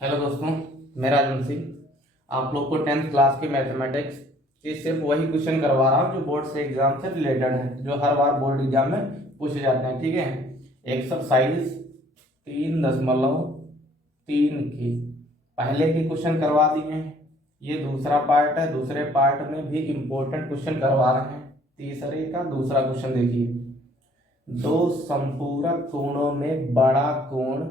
Hello दोस्तों, मैं राजन सिंह आप लोग को 10th क्लास की मैथमेटिक्स के सिर्फ वही क्वेश्चन करवा रहा हूँ जो बोर्ड से एग्जाम से रिलेटेड है, जो हर बार बोर्ड एग्जाम में पूछे जाते हैं। ठीक है, एक्सरसाइज 3.3 की पहले के क्वेश्चन करवा दिए हैं। ये दूसरा पार्ट है, दूसरे पार्ट में भी इंपॉर्टेंट क्वेश्चन करवा रहे हैं। तीसरे का दूसरा क्वेश्चन देखिए, दो संपूरक कोणों में बड़ा कोण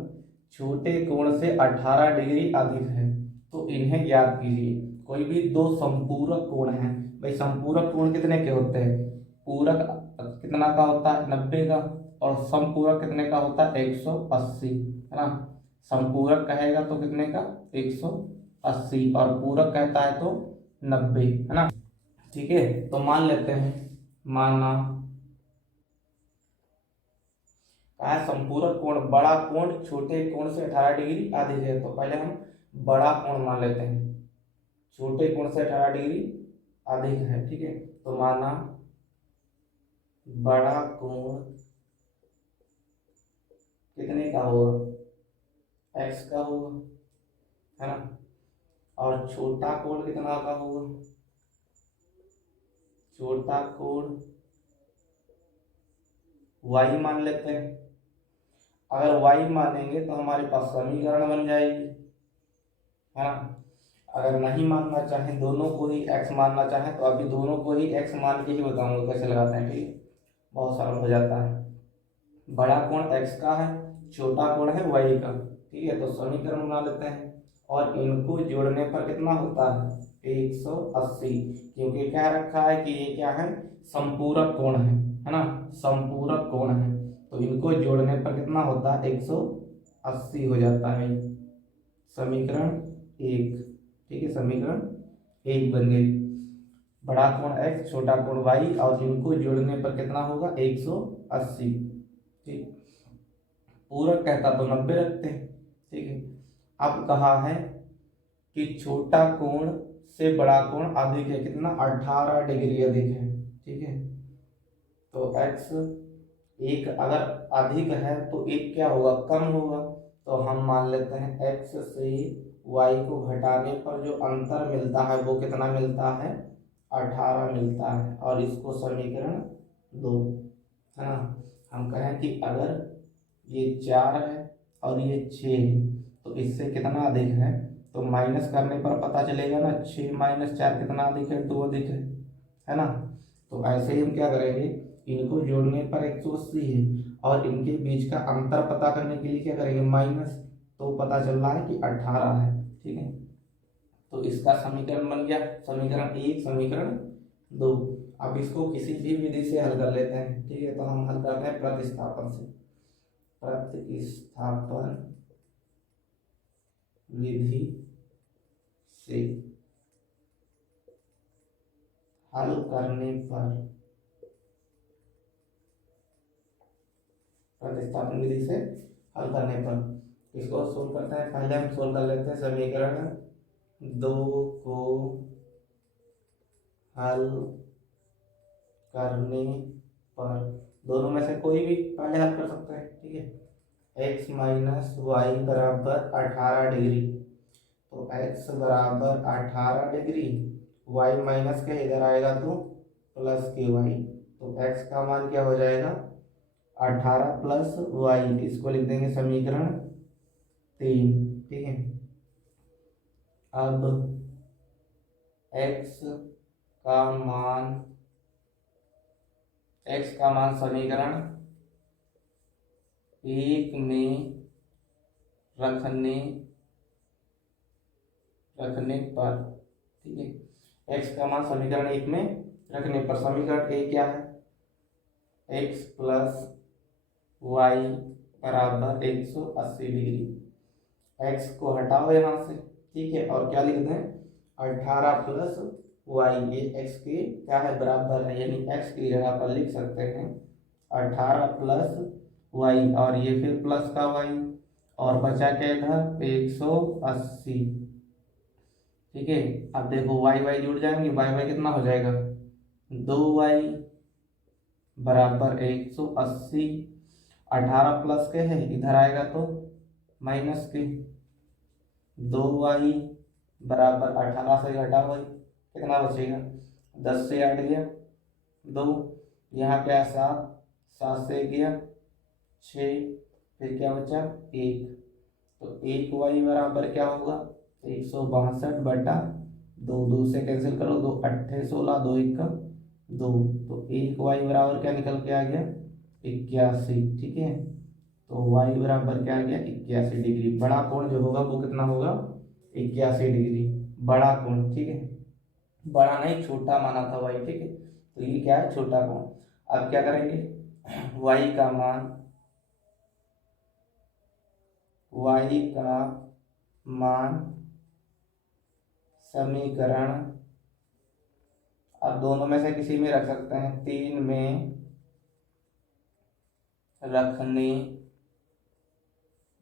छोटे कोण से 18 डिग्री अधिक है, तो इन्हें ज्ञात कीजिए। कोई भी दो संपूरक कोण हैं, भाई संपूरक कोण कितने के होते हैं? पूरक कितना का होता है? 90 का। और समपूरक कितने का होता है? 180, है ना। संपूरक कहेगा तो कितने का? 180, और पूरक कहता है तो 90, है ना। ठीक है, तो मान लेते हैं, माना कहा है संपूरक कोण बड़ा कोण छोटे कोण से 18 डिग्री अधिक है, तो पहले हम बड़ा कोण मान लेते हैं, छोटे कोण से 18 डिग्री अधिक है। ठीक है, तो माना बड़ा कोण कितने का होगा? x का होगा, है ना। और छोटा कोण कितना का होगा? छोटा कोण y मान लेते हैं। अगर y मानेंगे तो हमारे पास समीकरण बन जाएगी, है ना। अगर नहीं मानना चाहें, दोनों को ही x मानना चाहें, तो अभी दोनों को ही x मान के ही बताऊंगा कैसे लगाते हैं। ठीक है, बहुत सरल हो जाता है। बड़ा कोण x का है, छोटा कोण है y का। ठीक है, तो समीकरण बना लेते हैं, और इनको जोड़ने पर कितना होता है? 180, क्योंकि क्या रखा है कि ये क्या है? संपूरक कोण है ना। संपूरक कोण है, तो इनको जोड़ने पर कितना होता है? 180 हो जाता है। समीकरण एक, ठीक है, समीकरण एक बन गई। बड़ा कोण x छोटा कोण y, और इनको जोड़ने पर कितना होगा? 180। ठीक, पूरक कहता तो 90 रखते हैं। ठीक है, अब कहा है कि छोटा कोण से बड़ा कोण अधिक है, कितना? 18 डिग्री अधिक है। ठीक है, तो x एक अगर अधिक है तो एक क्या होगा? कम होगा। तो हम मान लेते हैं x से y को घटाने पर जो अंतर मिलता है वो कितना मिलता है? 18 मिलता है, और इसको समीकरण 2, है ना। हम कहें कि अगर ये 4 है और ये 6 है, तो इससे कितना अधिक है? तो माइनस करने पर पता चलेगा ना, 6 माइनस 4 कितना अधिक है? 2 अधिक है ना। तो ऐसे ही हम क्या करेंगे, इनको जोड़ने पर 180 है, और इनके बीच का अंतर पता करने के लिए क्या करेंगे? माइनस, तो पता चल रहा है कि 18 है। ठीक है, तो इसका समीकरण बन गया, समीकरण एक, समीकरण दो। अब इसको किसी भी विधि से हल कर लेते हैं। ठीक है, तो हम हल करते हैं प्रतिस्थापन से। प्रतिस्थापन विधि से हल करने पर, प्रतिस्थापन विधि से हल करने पर इसको सोल्व करते हैं। पहले हम सोल्व कर लेते हैं समीकरण दो को हल करने पर, दोनों में से कोई भी पहले हल कर सकते हैं। ठीक है, x माइनस वाई बराबर 18 डिग्री, तो x बराबर 18 डिग्री, y माइनस के इधर आएगा तो प्लस के वाई, तो x का मान क्या हो जाएगा? 18 प्लस वाई, इसको लिख देंगे समीकरण 3। ठीक है, अब x का मान, x का मान समीकरण एक में रखने पर, ठीक है, x का मान समीकरण एक में रखने पर, समीकरण एक क्या है? x प्लस वाई बराबर 180 डिग्री। x को हटाओ यहाँ से, ठीक है, और क्या लिख दें? 18 प्लस वाई, ये x के क्या है? बराबर है, यानी x की जगह पर लिख सकते हैं 18 प्लस वाई, और ये फिर प्लस का वाई, और बचा क्या इधर? 180। ठीक है, अब देखो वाई वाई जुड़ जाएंगे, वाई वाई कितना हो जाएगा? 2y बराबर 180। 18 प्लस के है, इधर आएगा तो माइनस के, 2y बराबर 18 से घटा y, कितना बचेगा? 10 से 8 गया 2, यहाँ क्या है 7, 7 से गया 6, फिर क्या बचा 1। तो 1y बराबर क्या होगा? 162/2, 2 से कैंसिल करो, 2 8 16, 2 1 2, तो 1y बराबर क्या निकल के आ गया? 81। ठीक है, तो y बराबर क्या आ गया? 81 डिग्री। बड़ा कोण जो होगा वो कितना होगा? 81 डिग्री, बड़ा कोण। ठीक है, बड़ा नहीं छोटा माना था y। ठीक है, तो ये क्या है? छोटा कोण। अब क्या करेंगे? y का मान समीकरण, अब दोनों में से किसी में रख सकते हैं, 3 में रखने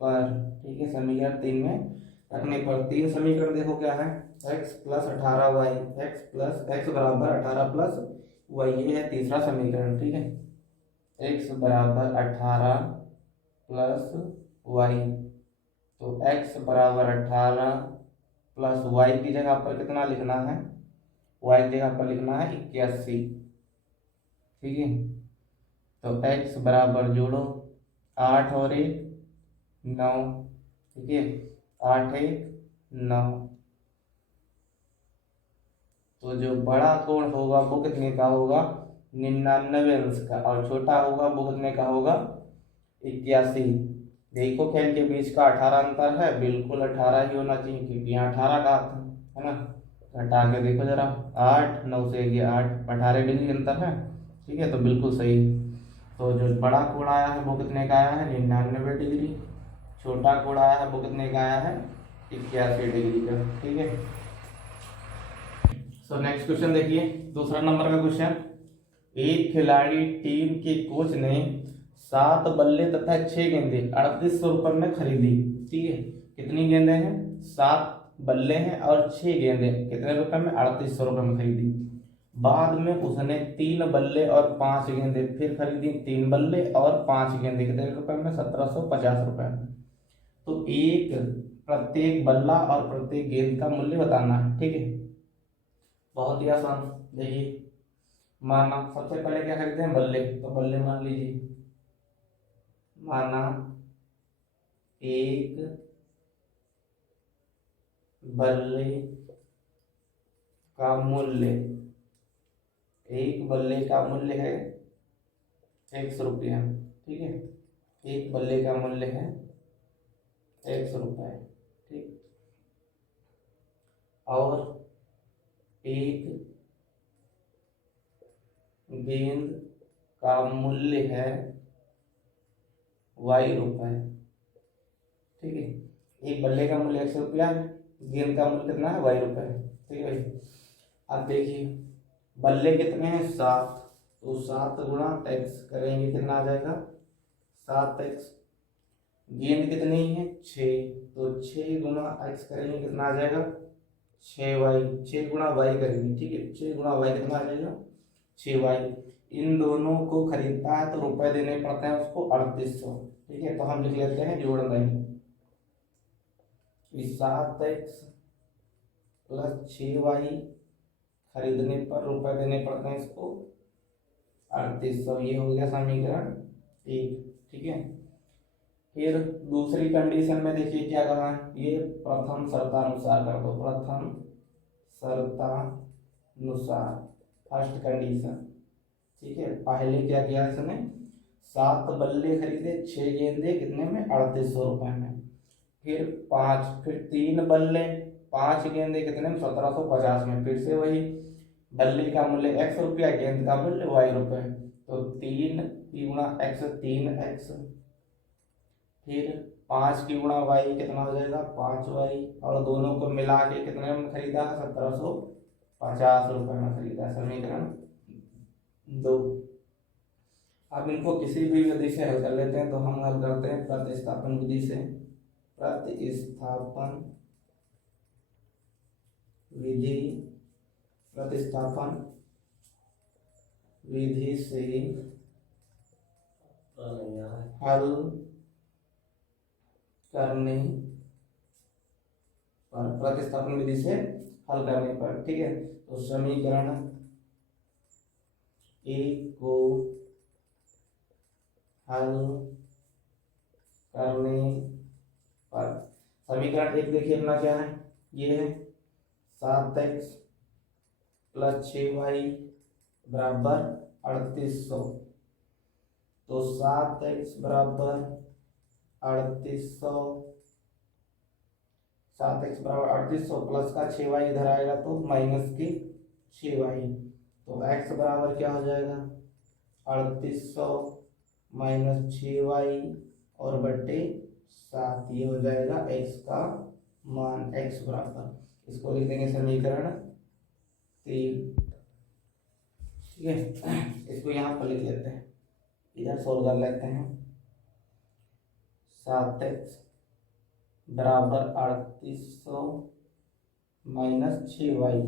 पर। ठीक है, समीकरण 3 में रखने पर, तीन समीकरण देखो क्या है? x प्लस 18y, x बराबर 18 प्लस y, ये है तीसरा समीकरण। ठीक है, x बराबर 18 प्लस y, तो x बराबर 18 प्लस y की जगह पर कितना लिखना है? y की जगह पर लिखना है 81। ठीक है, तो x बराबर जोड़ो 8 और 1 9। ठीक है, 8 1 9, तो जो बड़ा कोण होगा वो कितने का होगा? 99 अंश का, और छोटा होगा वो कितने का होगा? 81। देखो खेल के बीच का 18 अंतर है, बिल्कुल 18 ही होना चाहिए, क्योंकि यहाँ 18 का था, है ना? घटा के देखो जरा, 8 9 से गया 8, 18 डिग्री अंतर है। ठीक है, तो बिल्कुल सही। तो जो बड़ा कोण आया है वो कितने का आया है? 99 डिग्री। छोटा कोण आया है वो कितने का आया है? 81 डिग्री का। ठीक है, सो नेक्स्ट क्वेश्चन देखिए, दूसरा नंबर का क्वेश्चन। एक खिलाड़ी टीम के कोच ने 7 बल्ले तथा 6 गेंदें 3800 रुपये में खरीदी। ठीक है, कितनी गेंदें हैं? 7 बल्ले हैं और 6 गेंदें कितने रुपए में? 3800 रुपये में खरीदी। बाद में उसने 3 बल्ले और 5 गेंदें फिर खरीदी, 3 बल्ले और 5 गेंदें कितने रुपए में? 1750 रुपये में। तो एक प्रत्येक बल्ला और प्रत्येक गेंद का मूल्य बताना है। ठीक है, बहुत ही आसान। देखिए, माना सबसे पहले क्या खरीदते हैं? बल्ले, तो बल्ले मान लीजिए, माना एक बल्ले का मूल्य, एक बल्ले का मूल्य है 100 रुपया। ठीक है, एक बल्ले का मूल्य है 100 रुपये। ठीक, और एक गेंद का मूल्य है y रुपये। ठीक है, एक बल्ले का मूल्य 100 रुपया है, गेंद का मूल्य कितना है? y रुपये। ठीक है, अब देखिए बल्ले कितने हैं? 7, तो 7 गुणा x करेंगे कितना आ जाएगा? 7x। गेंद कितनी है? 6, तो 6 गुणा x करेंगे कितना आ जाएगा? 6y। 6 गुणा y करेंगे, ठीक है, 6 गुणा y कितना आ जाएगा? 6y। इन दोनों को खरीदता है तो रुपए देने पड़ते हैं उसको 3800। ठीक है, तो हम लिख लेते हैं जोड़ नहीं, 7x प्लस 6y खरीदने पर रुपए देने पड़ते हैं इसको 3800। ये हो गया समीकरण 1। ठीक है, फिर दूसरी कंडीशन में देखिए क्या करना है? ये प्रथम शर्तानुसार कर दो, प्रथम शर्तानुसार, फर्स्ट कंडीशन। ठीक है, पहले क्या किया इसने? 7 बल्ले खरीदे, 6 गेंदे कितने में? 3800 रुपये में। फिर 5, फिर 3 बल्ले 5 गेंदे कितने में? 1750 में। फिर से वही, बल्ले का मूल्य 100 रुपया, गेंद का मूल्य y रुपये, तो 3 की गुणा x 3x, फिर 5 की गुणा y कितना हो जाएगा? 5y, और दोनों को मिला के कितने में खरीदा है? 1750 रुपये में खरीदा। समीकरण 2। अब इनको किसी भी विधि से हल कर लेते हैं, तो हम हल करते हैं प्रतिस्थापन विधि से। प्रतिस्थापन विधि, प्रतिस्थापन विधि से हल करने और प्रतिस्थापन विधि से हल करने पर, ठीक है। तो समीकरण 1 को हल करने पर, समीकरण 1 देखिए अपना क्या है, ये है 7x + 6y बराबर 3800। तो 7x बराबर 3800, 7x बराबर 3800 प्लस का 6y इधर आएगा तो माइनस की 6y। तो x बराबर क्या हो जाएगा 3800 माइनस 6y और बट्टे 7, ये हो जाएगा x का मान। x बराबर, इसको लिख देंगे समीकरण 3, ठीक है। इसको यहाँ पर लिख लेते हैं, इधर सोल्व कर लेते हैं। 7x बराबर 3800 माइनस 6y,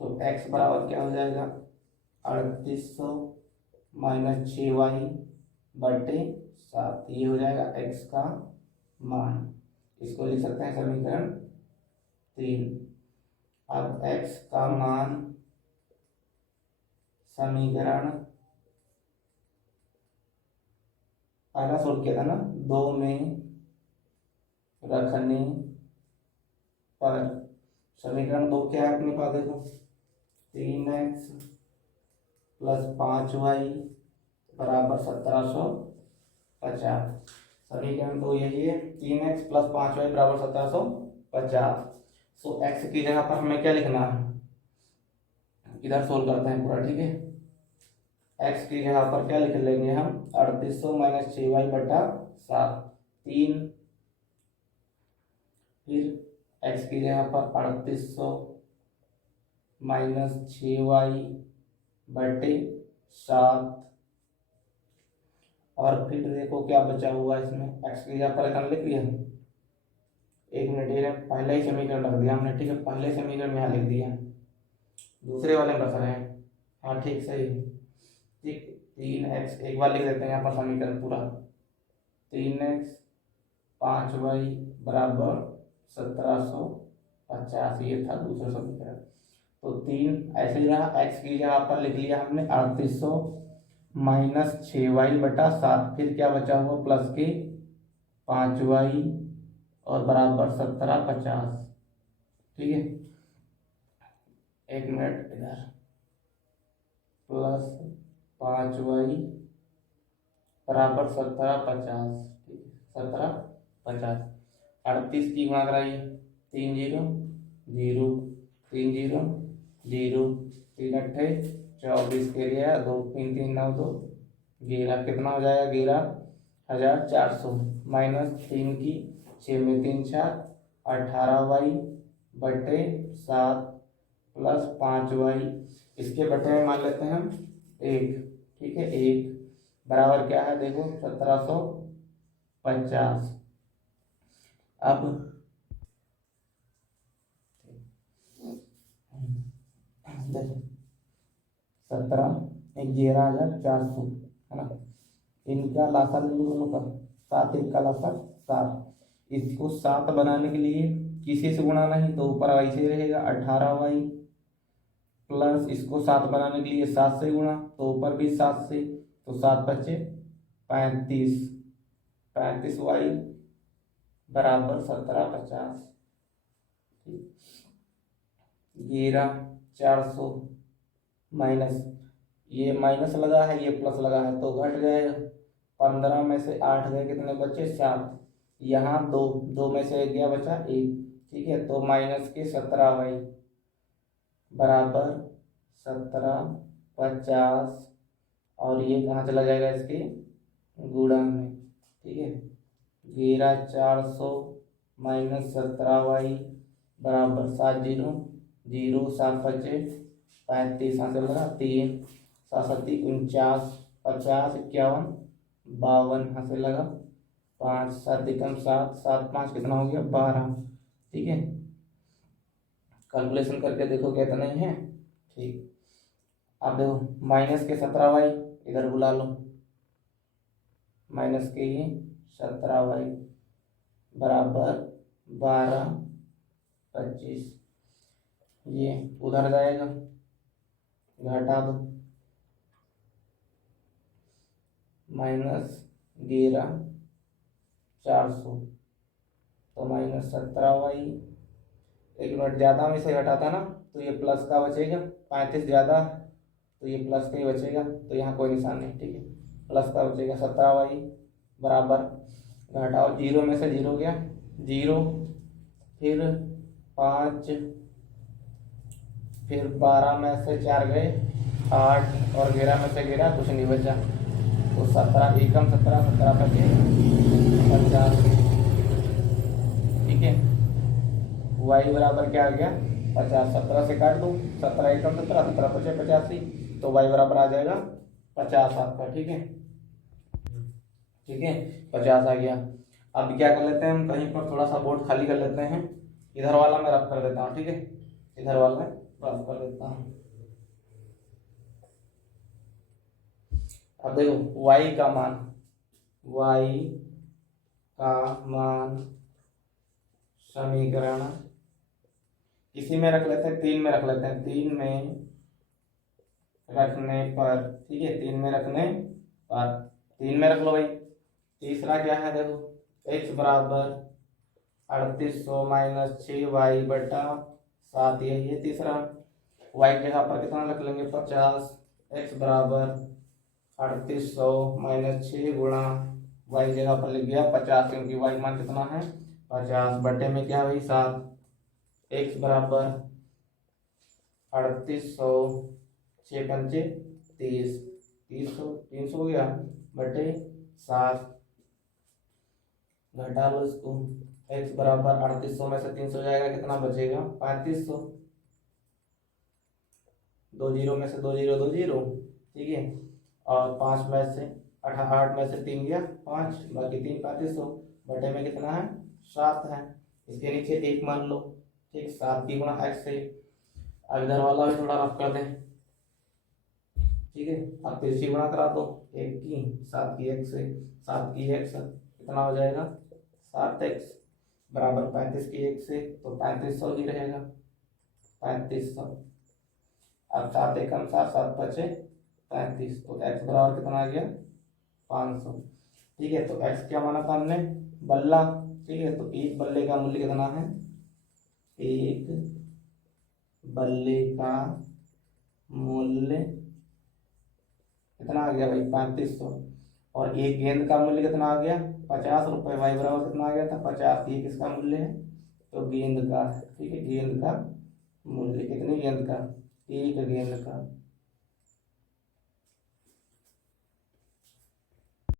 तो x बराबर क्या हो जाएगा 3800 माइनस 6y बटे 7, ये हो जाएगा x का मान। इसको लिख सकते हैं समीकरण 3। अब x का मान समीकरण पहला सोल्व किया था ना, 2 में रखने पर, समीकरण 2 क्या है अपने पास, देखो 3x + 5y बराबर 1750। समीकरण 2 यही है, 3x + 5y बराबर 1750। सो x की जगह पर हमें क्या लिखना है, इधर सोल्व करते हैं पूरा, ठीक है। x की जगह पर क्या लिख लेंगे हम 3800 माइनस 6y बटा 7, 3, फिर x की जगह पर 3800 माइनस 6y बटे 7, और फिर देखो क्या बचा हुआ इसमें, x की जगह पर इतना लिख लिया, एक मिनट, ये पहले ही समीकरण रख दिया हमने, ठीक है। पहले समीकरण में यहाँ लिख दिया, दूसरे वाले में रख रहे हैं, हाँ ठीक, सही, ठीक। 3x एक बार लिख देते हैं यहाँ पर समीकरण पूरा, 3x 5y बराबर 1750, ये था दूसरा समीकरण। तो 3 ऐसे ही रहा, x की जगह पर लिख लिया हमने 3800 माइनस 6y बटा 7, फिर क्या बचा हुआ प्लस के 5y और बराबर 1750, ठीक है। एक मिनट, इधर प्लस 5y बराबर 1750, ठीक है, 1750। 38 की गुणा कराइए, 3 0 0 3 0 0 3 अट्ठे 24 के लिए 2 3 3 9 2 11, कितना हो जाएगा 11,400 माइनस 3 की 6 में 3 4 18y बटे 7 प्लस 5y, इसके बटे में मान लेते हैं हम 1, ठीक है। 1 बराबर क्या है देखो 1750। अब देखो 11,400 है ना, इनका लासा ले लो दोनों का, 7 1 का लासा 7, इसको 7 बनाने के लिए किसी से गुणा नहीं, तो ऊपर ऐसे ही रहेगा 18y, प्लस इसको 7 बनाने के लिए 7 से गुणा, तो ऊपर भी 7 से, तो 7 बचे 35, 35y बराबर 1750, 11,400 माइनस, ये माइनस लगा है, ये प्लस लगा है, तो घट जाएगा, 15 में से 8 गए, कितने बचे 7, यहाँ 2 2 में से 1 गया बचा 1, ठीक है। तो माइनस के 17y बराबर 1750, और ये कहाँ चला जाएगा इसके गुणा में, ठीक है। 11,400 माइनस 17y बराबर 7 0 0 7 बचे 35, यहाँ से लगा 3 7 7 49 50 51 52, यहाँ से लगा 5 7 कम 7 7 5 कितना हो गया 12, ठीक है। कैलकुलेशन करके देखो कितना ही है, ठीक। अब देखो माइनस के 17y इधर बुला लो, माइनस के 17y बराबर 12 25, ये उधर जाएगा, घटा दो, -11,400, तो -17y। 1 मिनट ज़्यादा में से घटाता ना तो ये प्लस का बचेगा, 35 ज़्यादा तो ये प्लस का ही बचेगा, तो यहाँ कोई निशान नहीं, ठीक है, प्लस का बचेगा। 17y बराबर, घटाओ, 0 में से 0 गया 0, फिर 5, फिर 12 में से 4 गए 8, और 11 में से 11 कुछ नहीं बचा, तो 17 एकम 17, 17 पचे 50, ठीक है। y बराबर क्या आ गया 50, 17 से काट दो, 17 एकम 17, 17 पचे 85, तो y बराबर आ जाएगा 50 आपका, ठीक है, ठीक है, 50 आ गया। अब क्या कर लेते हैं हम, कहीं पर थोड़ा सा बोर्ड खाली कर लेते हैं, इधर वाला मैं रफ कर देता हूँ, ठीक है, इधर वाला मैं रफ कर देता हूँ। अब देखो y का मान समीकरण इसी में रख लेते हैं, 3 में रख लेते हैं, 3 में रखने पर, ठीक है, 3 में रखने पर, 3 में रख लो भाई। तीसरा क्या है देखो, x बराबर 3800 - 6y बटा 7, यही है तीसरा। y की जगह पर कितना रख लेंगे 50, x बराबर 3800 - 6 गुणा y जगह पर लिख दिया 50, क्योंकि y मान कितना है 50, बटे में क्या भाई 7, x बराबर 3800, 6 पंचे 30, 300 हो गया, बटे 7, घटा लो इसको, x बराबर 3800 में से 300 जाएगा, कितना बचेगा 3500, 2 जीरो में से 2 जीरो 2 जीरो, ठीक है, और 5 में से 8 में से 3 गया 5, बाकी 3 3500, बटे में कितना है 7 है, इसके नीचे 1 मान लो, ठीक, 7 की गुणा x से। अब इधर वाला भी थोड़ा रफ कर दें, ठीक है, अब तिरछी गुणा करा दो, 1 की 7 की x से, 7 की x कितना हो जाएगा 7x बराबर 35 की 1 से, तो 3500 ही रहेगा, 3500। अब 7 एकम 7, 7 पचे 35, तो x बराबर कितना आ गया 500, ठीक है। तो x क्या माना था हमने बल्ला, ठीक है, तो एक बल्ले का मूल्य कितना है, एक बल्ले का मूल्य कितना आ गया भाई 3500, और एक गेंद का मूल्य कितना आ गया 50 रुपये, y बराबर कितना आ गया था 50, ये किसका मूल्य है तो गेंद का है, ठीक है, गेंद का मूल्य, कितनी गेंद का, एक गेंद का।